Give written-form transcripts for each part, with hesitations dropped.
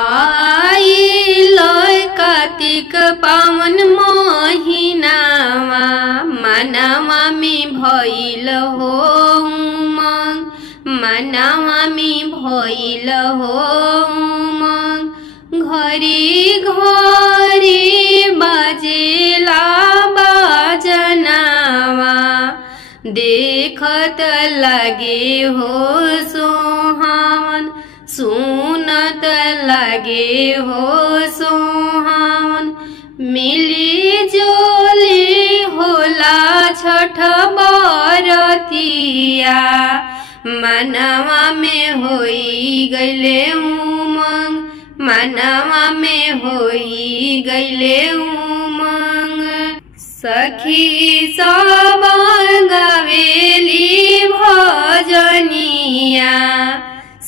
आइल कार्तिक पावन महीनावा मनवा में भइल हो उमंग, मनवा में भइल हो उमंग। घरी घरी बाजेला बाजनावा देखत लगे हो सोहावन, सुनत लगे हो सोहावन। मिली जोली होला छठ बरतिया मनवा में होई गईले उमंग, मनवा में होई गईले उमंग। सखी सब गावेली भजनिया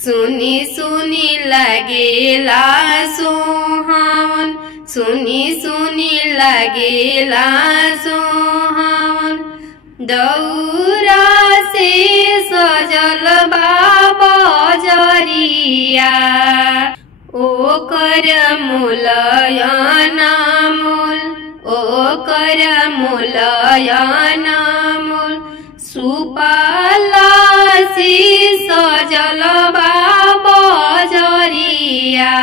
सुनी सुनी लगेला सोहावन, सुनी सुनी लगेला सोहावन। दौरा से सजल बाबा जरिया ओकर मूलयना मूल, ओकर मूलयना मूल। सुपाला से सजल बाबा जरिया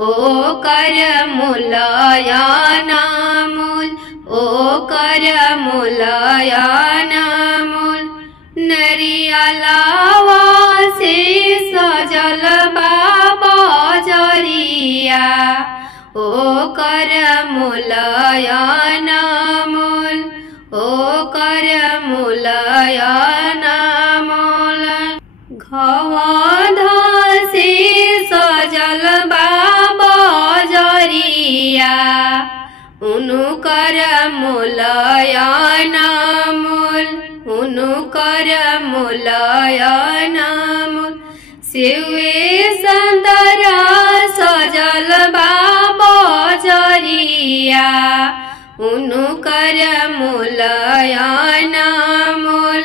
ओकर मूलयना मूल, ओकर मूलयना मूल। नरियलावा से सजल बाबा जरिया ओकर मूलयना मूल, ओकर मूलयना मूल। घवधा से सजल बाबा जरिया उनुकर मूलयना मूल, उनुकर मूलयना मूल। सेवे संदरा सजल बाबा जरिया उनुकर मूलयना मूल,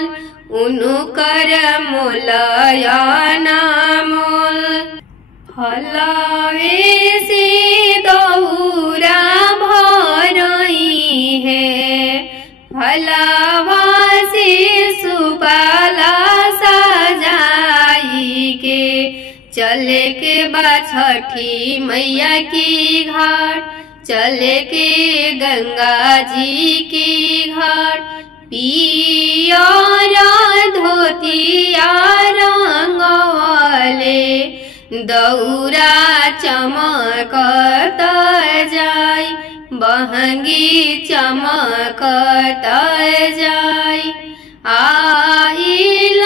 उनुकर मूलयना मूल। फलावे से दौरा भरई है, फलावा से सुपाला सजाई के चले के बा छठी मैया की घाट, चले के गंगा जी की घाट। पियरा धोतिया रंगवाले दौरा चमकत जाय, बहंगी चमकत जाय। आइल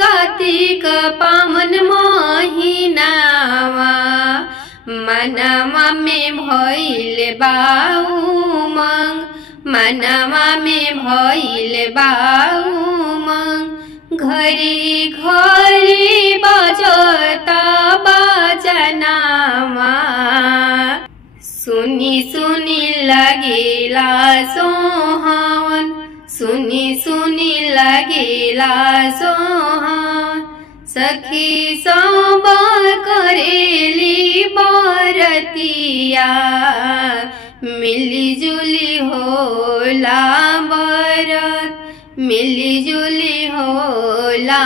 कार्तिक पावन महीनावा मनवा में भइल बा उमंग, मनवा में भइल बा उमंग। घरी घरी बजता बाजनावा सुनी सुनी लगेला सोहावन, सुनी सुनी लगेला सोहावन। सखी सब करेली बरतिया मिली जुली होला बरत, मिली जुली होला